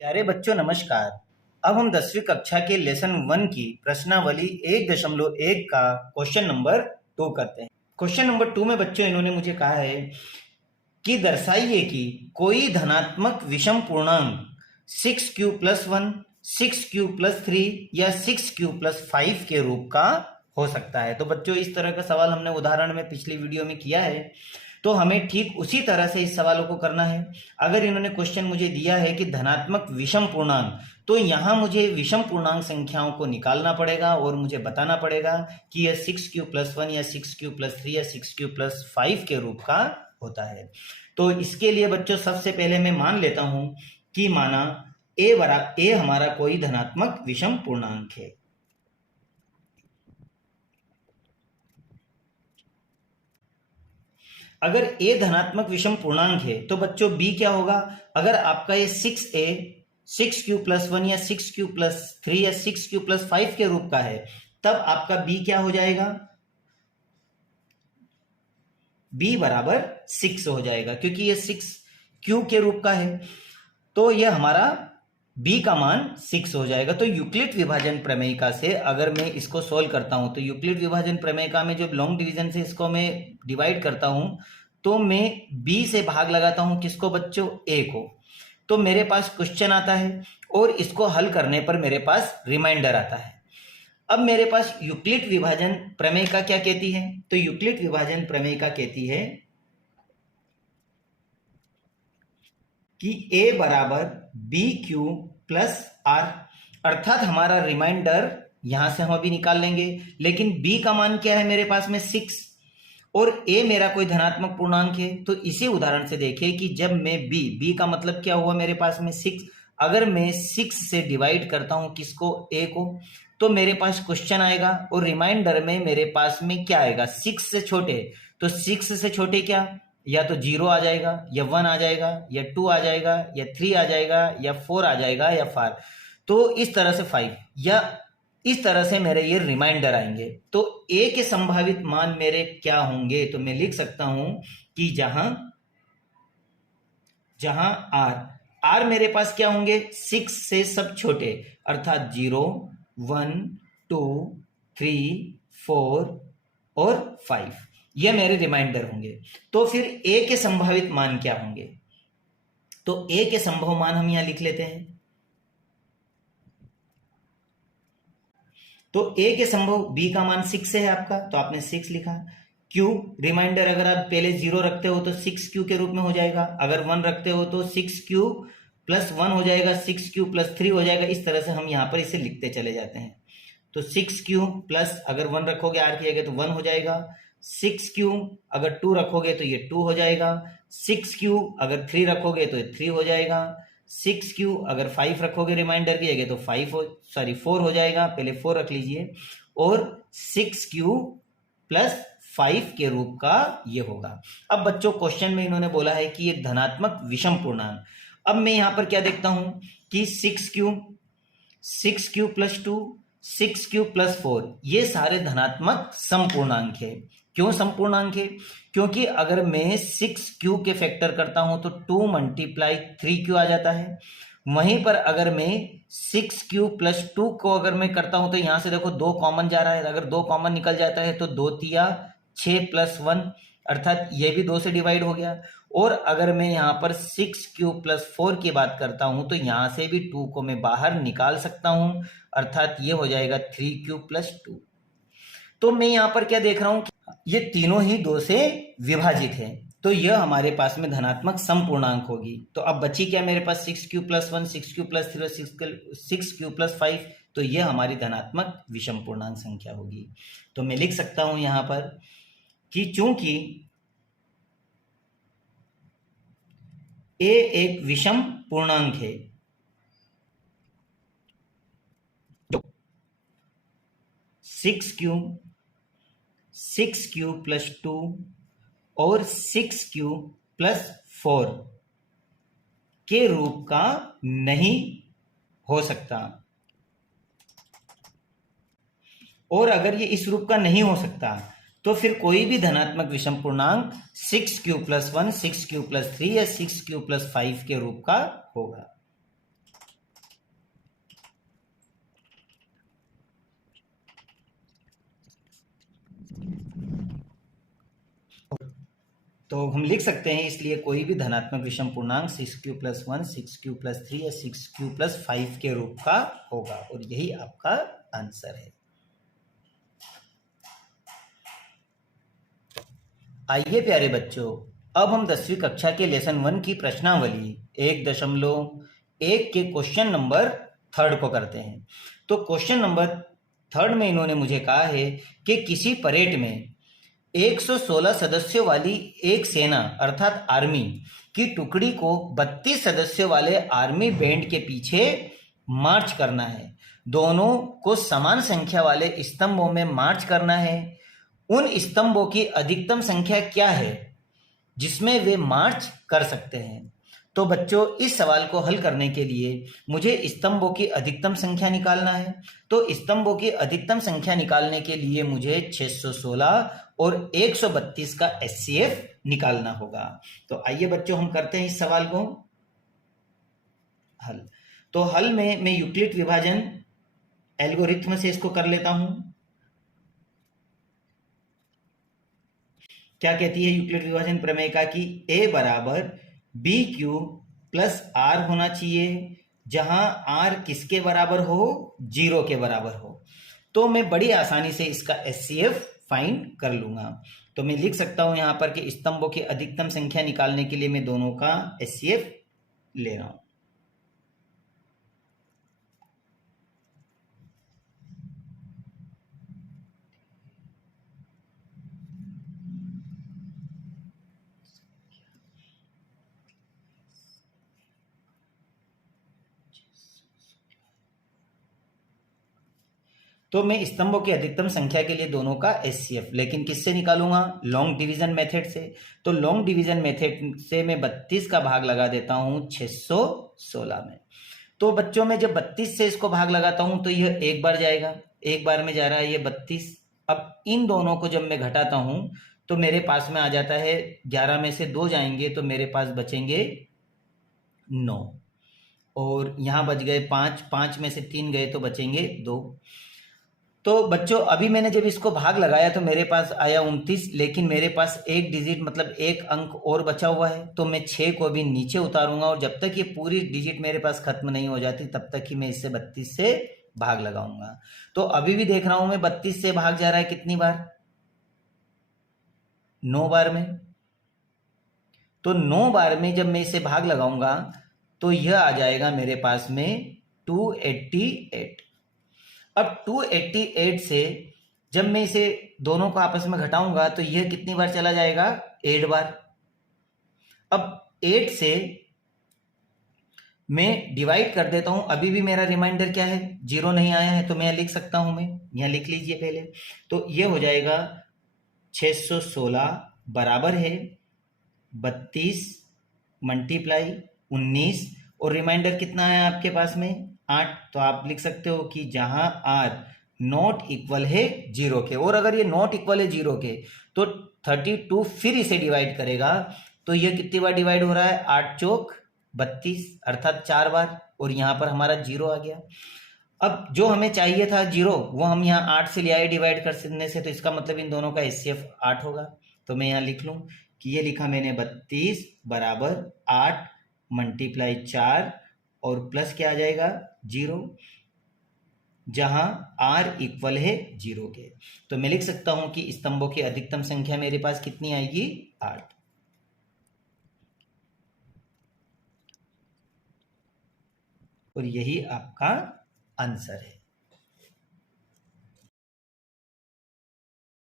प्यारे बच्चों नमस्कार। अब हम 10वीं कक्षा के लेसन 1 की प्रश्नावली 1.1 का क्वेश्चन नंबर 2 करते हैं। क्वेश्चन नंबर 2 में बच्चों इन्होंने मुझे कहा है कि दर्शाइए कि कोई धनात्मक विषम पूर्णांक 6q+1, 6q+3 या 6q+5 के रूप का हो सकता है। तो बच्चों इस तरह का सवाल हमने उदाहरण में पिछली वीडियो में किया है, तो हमें ठीक उसी तरह से इस सवालों को करना है। अगर इन्होंने क्वेश्चन मुझे दिया है कि धनात्मक विषम पूर्णांक, तो यहां मुझे विषम पूर्णांक संख्याओं को निकालना पड़ेगा और मुझे बताना पड़ेगा कि यह 6q+1 या 6q+3 या 6q+5 के रूप का होता है। तो इसके लिए बच्चों सबसे पहले मैं मान लेता हूं कि माना ए हमारा कोई धनात्मक विषम पूर्णांक है। अगर ए धनात्मक विषम पूर्णांक है तो बच्चों बी क्या होगा? अगर आपका ये 6a 6q+1 या 6q+3 या 6q+5 के रूप का है, तब आपका बी क्या हो जाएगा? b बराबर 6 हो जाएगा, क्योंकि ये 6q के रूप का है, तो ये हमारा b का मान 6 हो जाएगा। तो यूक्लिड विभाजन प्रमेयिका से अगर मैं इसको सोल्व करता हूं, तो यूक्लिड विभाजन प्रमेयिका में जब लॉन्ग डिवीजन से इसको मैं डिवाइड करता हूं, तो मैं b से भाग लगाता हूं किसको बच्चों? a को। तो मेरे पास क्वेश्चन आता है और इसको हल करने पर मेरे पास रिमाइंडर आता है। अब मेरे पास यूक्लिड विभाजन प्रमेयिका क्या कहती है? तो यूक्लिड विभाजन प्रमेयिका कहती है कि a बराबर BQ+R, अर्थात हमारा रिमाइंडर यहां से हम अभी निकाल लेंगे, लेकिन b का मान क्या है मेरे पास में? 6, और a मेरा कोई धनात्मक पूर्णांक है। तो इसी उदाहरण से देखिए कि जब मैं b का मतलब क्या हुआ मेरे पास में? 6। अगर मैं 6 से डिवाइड करता हूं किसको? a को, तो मेरे पास क्वेश्चन आएगा और रिमाइंडर में मेरे पास में क्या आएगा? 6 से छोटे। तो 6 से छोटे क्या? या तो 0 आ जाएगा, या 1 आ जाएगा, या 2 आ जाएगा, या 3 आ जाएगा, या 4 आ जाएगा, या 5। तो इस तरह से 5, या इस तरह से मेरे ये रिमाइंडर आएंगे। तो a के संभावित मान मेरे क्या होंगे? तो मैं लिख सकता हूं कि जहां r मेरे पास क्या होंगे? 6 से सब छोटे, अर्थात 0, 1, 2, 3, 4 और 5, ये मेरे रिमाइंडर होंगे। तो फिर a के संभावित मान क्या होंगे? तो a के संभव मान हम यहां लिख लेते हैं। तो a के संभव b का मान 6 है आपका, तो आपने 6 लिखा। q रिमाइंडर अगर आप पहले 0 रखते हो तो 6q के रूप में हो जाएगा, अगर 1 रखते हो तो 6q+1 हो जाएगा, 6q+3 हो जाएगा। इस तरह से हम यहां पर इसे लिखते चले जाते हैं। तो 6q प्लस अगर 1 रखोगे r की जगह तो 1 हो जाएगा, 6q अगर 2 रखोगे तो ये 2 हो जाएगा, 6q अगर 3 रखोगे तो 3 हो जाएगा, 6q अगर 5 रखोगे रिमाइंडर की जगह तो 4 हो जाएगा, पहले 4 रख लीजिए, और 6q+5 के रूप का ये होगा। अब बच्चों क्वेश्चन में इन्होंने बोला है कि ये धनात्मक विषम पूर्णांक। अब मैं यहां पर क्या देखता हूं कि 6q+2, 6q+4 ये सारे धनात्मक समपूर्णांक है। क्यों समपूर्णांक है? क्योंकि अगर मैं 6q के फैक्टर करता हूं तो 2 × 3q आ जाता है। वहीं पर अगर मैं 6q+2 को अगर मैं करता हूं तो यहां से देखो 2 कॉमन जा रहा है, अगर 2 कॉमन निकल जाता है तो 2 तिया 6+1, अर्थात ये भी 2 से डिवाइड हो गया। और अगर मैं यहां पर 6q+4 की बात करता हूं तो यहां से भी 2 को मैं बाहर निकाल सकता हूं, अर्थात ये हो जाएगा 3q+2। तो मैं यहां पर क्या देख रहा हूं कि ये तीनों ही 2 से विभाजित है, तो यह हमारे पास में धनात्मक समपूर्णांक होगी। तो अब बची क्या मेरे पास? 6q+1, 6q+3 और 6q+5, तो यह हमारी धनात्मक विषम पूर्णांक संख्या होगी। तो मैं लिख सकता हूं यहां पर कि चूंकि a एक विषम पूर्णांक है, 6q+2 और 6q+4 के रूप का नहीं हो सकता। और अगर ये इस रूप का नहीं हो सकता तो फिर कोई भी धनात्मक विषम पूर्णांक 6q+1, 6q+3 या 6q+5 के रूप का होगा। तो हम लिख सकते हैं इसलिए कोई भी धनात्मक विषम पूर्णांक 6q + 1, 6q + 3 या 6q + 5 के रूप का होगा और यही आपका आंसर है। आइए प्यारे बच्चों, अब हम 10वीं कक्षा के लेसन 1 की प्रश्नावली 1.1 के क्वेश्चन नंबर 3 को करते हैं। तो क्वेश्चन नंबर 3 में इन्होंने मुझे कहा है कि किसी परेड में 116 सदस्यों वाली एक सेना अर्थात आर्मी की टुकड़ी को 32 सदस्यों वाले आर्मी बैंड के पीछे मार्च करना है। दोनों को समान संख्या वाले स्तंभों में मार्च करना है। उन स्तंभों की अधिकतम संख्या क्या है जिसमें वे मार्च कर सकते हैं? तो बच्चों, इस सवाल को हल करने के लिए मुझे स्तंभों की अधिकतम संख्या निकालना है। तो स्तंभों की अधिकतम संख्या निकालने के लिए मुझे 616 और 132 का एचसीएफ निकालना होगा। तो आइए बच्चों, हम करते हैं इस सवाल को हल। तो हल में मैं यूक्लिड विभाजन एल्गोरिथ्म से इसको कर लेता हूं। क्या कहती है यूक्लिड विभाजन प्रमेय का कि a बराबर BQ + R होना चाहिए, जहां R किसके बराबर हो? 0 के बराबर हो। तो मैं बड़ी आसानी से इसका एचसीएफ फाइंड कर लूंगा। तो मैं लिख सकता हूं यहां पर कि स्तंभों की अधिकतम संख्या निकालने के लिए मैं दोनों का एचसीएफ ले रहा हूं। तो मैं स्तंभों की अधिकतम संख्या के लिए दोनों का एचसीएफ लेकिन किससे निकालूंगा? लॉन्ग डिवीजन मेथड से। तो लॉन्ग डिवीजन मेथड से मैं 32 का भाग लगा देता हूं 616 में। तो बच्चों में जब 32 से इसको भाग लगाता हूं तो यह एक बार जाएगा, एक बार में जा रहा है ये 32। अब इन दोनों को जब मैं घटाता हूं तो मेरे पास में आ जाता है 11 में से 2 जाएंगे तो मेरे पास बचेंगे 9 और यहां बच गए 5, 5 में से 3 गए तो बचेंगे 2। तो बच्चों, अभी मैंने जब इसको भाग लगाया तो मेरे पास आया 29, लेकिन मेरे पास एक डिजिट मतलब एक अंक और बचा हुआ है। तो मैं 6 को अभी नीचे उतारूंगा और जब तक ये पूरी डिजिट मेरे पास खत्म नहीं हो जाती तब तक ही मैं इससे 32 से भाग लगाऊंगा। तो अभी भी देख रहा हूं मैं 32 से भाग जा रहा है कितनी बार? 9 बार में। तो 9 बार में जब मैं इसे भाग लगाऊंगा तो यह आ जाएगा मेरे पास में 288। अब 288 से जब मैं इसे दोनों को आपस में घटाऊंगा तो यह कितनी बार चला जाएगा? 8 बार। अब 8 से मैं डिवाइड कर देता हूं। अभी भी मेरा रिमाइंडर क्या है? 0 नहीं आया है, तो मैं लिख सकता हूं, मैं यहां लिख लीजिए पहले। तो यह हो जाएगा 616 बराबर है 32 मल्टीप्लाई 19 और रिमाइंडर कितना है आपके पास में? 8। तो आप लिख सकते हो कि जहां r नॉट इक्वल है 0 के, और अगर ये नॉट इक्वल है 0 के तो 32 फिर इसे डिवाइड करेगा तो ये कितनी बार डिवाइड हो रहा है? 8 चौक 32 अर्थात 4 बार, और यहां पर हमारा 0 आ गया। अब जो हमें चाहिए था 0 वो हम यहाँ 8 से ले आए डिवाइड करने से, तो इसका मतलब इन दोनों का एचसीएफ 8 होगा। तो मैं यहाँ लिख लूं कि ये लिखा मैंने 32 बराबर 8 मल्टीप्लाई 4 और प्लस क्या आ जाएगा? 0, जहां r इक्वल है 0 के। तो मैं लिख सकता हूं कि स्तंभों की अधिकतम संख्या मेरे पास कितनी आएगी? 8। और यही आपका आंसर है।